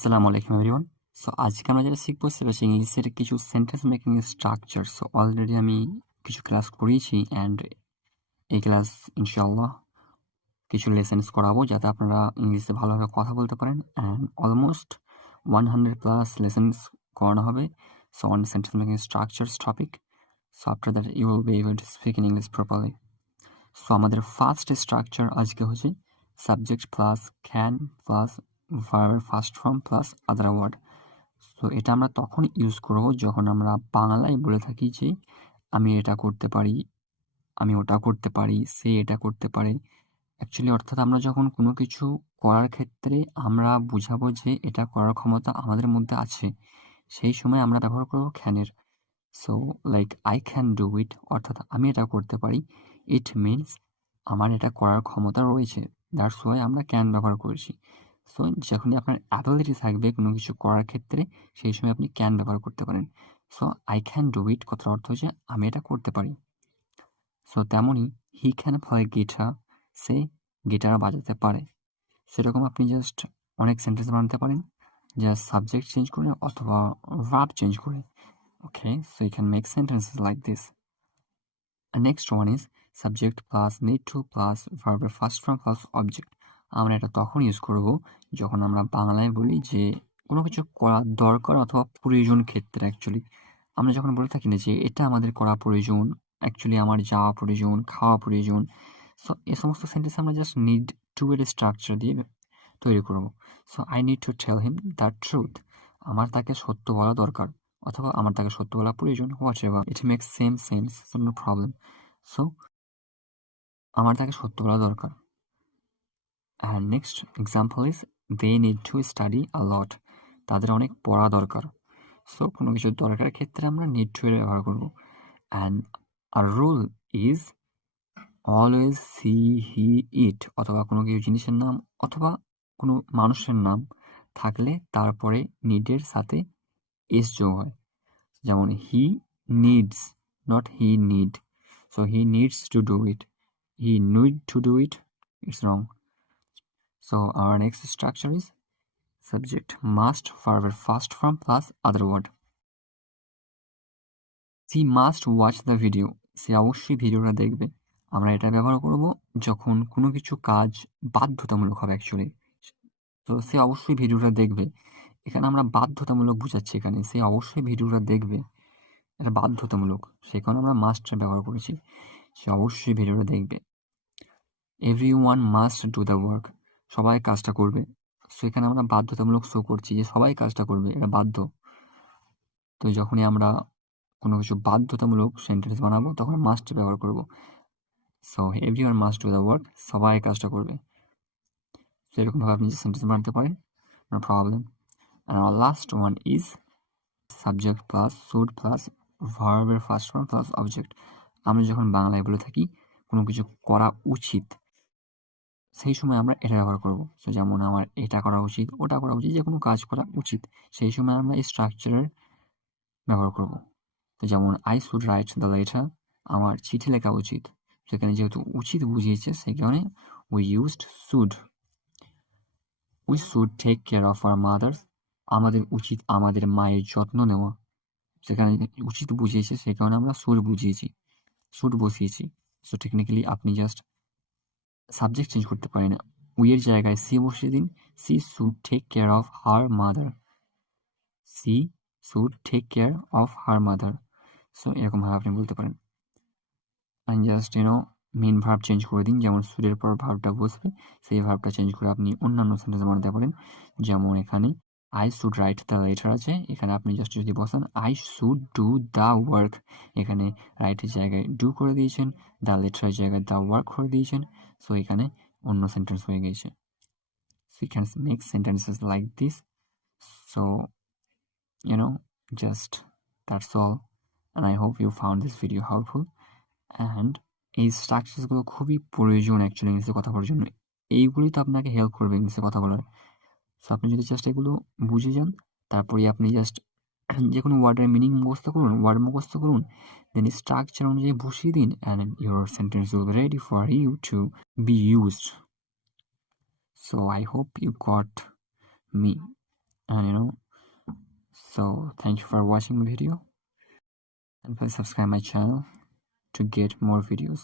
আসসালামু আলাইকুম everyone so আজকে আমরা যেটা শিখব সেটা হচ্ছে ইংলিশের কিছু sentence making structure so already আমি কিছু ক্লাস করিয়েছি অ্যান্ড এই ক্লাস ইনশাল্লাহ কিছু লেসেন্স করাবো যাতে আপনারা ইংলিশে ভালোভাবে কথা বলতে পারেন and almost one hundred plus lessons করানো হবে। So on sentence making structures topic so after that you will be able to speak in English properly so আমাদের ফার্স্ট স্ট্রাকচার আজকে হচ্ছে সাবজেক্ট প্লাস ক্যান প্লাস ভার্বের first form plus other word so এটা আমরা তখন use করব যখন আমরা বাংলায় বলে থাকি যে, আমি এটা করতে পারি, আমি ওটা করতে পারি, সে এটা করতে পারে। অ্যাকচুয়ালি অর্থাৎ আমরা যখন কোনো কিছু করার ক্ষেত্রে আমরা বুঝাবো যে, এটা করার ক্ষমতা আমাদের মধ্যে আছে, সেই সময় আমরা ব্যবহার করব ক্যানের so like I can do it অর্থাৎ আমি এটা করতে পারি ইট মিনস আমার এটা করার ক্ষমতা রয়েছে দ্যাটস ওয়াই আমরা ক্যান ব্যবহার করেছি। সো যখনই আপনার অ্যাবিলিটি থাকবে কোনো কিছু করার ক্ষেত্রে, সেই সময় আপনি ক্যান ব্যবহার করতে পারেন। So I can do it কথার অর্থ হচ্ছে আমি এটা করতে পারি। সো তেমনই হি ক্যান প্লে গিটার সে গিটার বাজাতে পারে। সেরকম আপনি জাস্ট অনেক সেন্টেন্স বানাতে পারেন জাস্ট সাবজেক্ট চেঞ্জ করে অথবা ভার্ব চেঞ্জ করে। Okay so you can make sentences like this next one is subject plus need to plus ভার্বের ফার্স্ট ফর্ম প্লাস অবজেক্ট আমরা এটা তখন ইউজ করব যখন আমরা বাংলায় বলি যে কোনো কিছু করা দরকার অথবা প্রয়োজন ক্ষেত্রে অ্যাকচুয়ালি আমরা যখন বলে থাকি না যে এটা আমাদের করা প্রয়োজন অ্যাকচুয়ালি আমার যাওয়া প্রয়োজন, খাওয়া প্রয়োজন সো এ সমস্ত সেন্টেন্স আমরা জাস্ট নিড টু এর স্ট্রাকচার দিয়ে তৈরি করব। So I need to tell him the truth আমার তাকে সত্য বলা দরকার অথবা আমার তাকে সত্য বলা প্রয়োজন whatever it makes same sense no problem so আমার তাকে সত্য বলা দরকার। And next example is they need to study a lot তাদের অনেক পড়া দরকার। সো কোনো কিছু দরকারের ক্ষেত্রে আমরা নিড টু এর ব্যবহার করব। And R rule is always she he it অথবা কোনো কিছু জিনিসের নাম অথবা কোনো মানুষের নাম থাকলে তারপরে নিডের সাথে এস যোগ হয়। যেমন he needs not he need so he needs to do it he need to do it it's wrong So, our next structure is subject must verb first form plus, other word. She must watch the video. সে অবশ্যই ভিডিওটা দেখবে। আমরা এটা ব্যবহার করব যখন কোনো কিছু কাজ বাধ্যতামূলক হবে অ্যাকচুয়ালি তো সে অবশ্যই ভিডিওটা দেখবে। এখানে আমরা বাধ্যতামূলক বোঝাচ্ছি এখানে। সে অবশ্যই ভিডিওটা দেখবে। এটা বাধ্যতামূলক। কারণে আমরা মাস্টটা ব্যবহার করেছি। সে অবশ্যই ভিডিওটা দেখবে। Everyone must do the work সবাই কাজটা করবে। সো এখানে আমরা বাধ্যতামূলক শো করছি যে সবাই কাজটা করবে, এটা বাধ্য। তো যখনই আমরা কোনো কিছু বাধ্যতামূলক সেন্টেন্স বানাবো, তখন মাস্ট ব্যবহার করব। So everyone must do the work সবাই কাজটা করবে। সেরকমভাবে আপনি সেন্টেন্স বানাতে পারেন no problem and last one is subject plus should plus ভার্বের ফার্স্ট ওয়ান প্লাস অবজেক্ট আমরা যখন বাংলায় বলে থাকি, কোনো কিছু করা উচিত। সেই সময় আমরা এটা ব্যবহার করব। সো যেমন আমার এটা করা উচিত, ওটা করা উচিত যে কোনো কাজ করা উচিত, সেই সময় আমরা এই স্ট্রাকচারের ব্যবহার করব। তো যেমন I should write the letter আমার চিঠি লেখা উচিত। সেখানে যেহেতু উচিত বুঝিয়েছে, সেই কারণে we used should we should take care of our mothers আমাদের উচিত আমাদের মায়ের যত্ন নেওয়া। সেখানে উচিত বুঝিয়েছে, সেই কারণে আমরা সুর বুঝিয়েছি সুট বসিয়েছি। সো টেকনিক্যালি আপনি জাস্ট সাবজেক্ট চেঞ্জ করতে পারি না উইয়ের জায়গায় সি বসিয়ে দিন she should take care of her mother she should take care of her mother so এরকমভাবে আপনি বলতে পারেন। আমি জাস্ট এনো মেন ভার্ব চেঞ্জ করে দিন। যেমন সুরের পর ভার্বটা বসবে, সেই ভার্বটা চেঞ্জ করে আপনি অন্যান্য সেন্টেন্স বানাতে পারেন। যেমন এখানে I should write the letter আছে। এখানে আপনি জাস্ট যদি বসান I should do the work এখানে রাইটের জায়গায় ডু করে দিয়েছেন দ্য লেটারের জায়গায় দ্য ওয়ার্ক করে দিয়েছেন। সো এখানে অন্য সেন্টেন্স হয়ে গেছে। So you can make sentences like this so you know, just that's all and i hope you found this video helpful and এই স্ট্রাকচারসগুলো খুবই প্রয়োজন অ্যাকচুয়ালি ইংলিশে কথা বলার জন্য। এইগুলোই তো আপনাকে হেল্প করবে ইংলিশে কথা বলার। আপনি যদি জাস্ট এগুলো বুঝে যান তারপরে আপনি জাস্ট যে কোনো ওয়ার্ডের মিনিং মুখস্থ করুন ওয়ার্ড মুখস্থ করুন দেন স্ট্রাকচার অনুযায়ী বসিয়ে দিন and your sentence will ready for you to be used so I hope you got me you know, so thank you for watching the video. And please subscribe my channel to get more videos.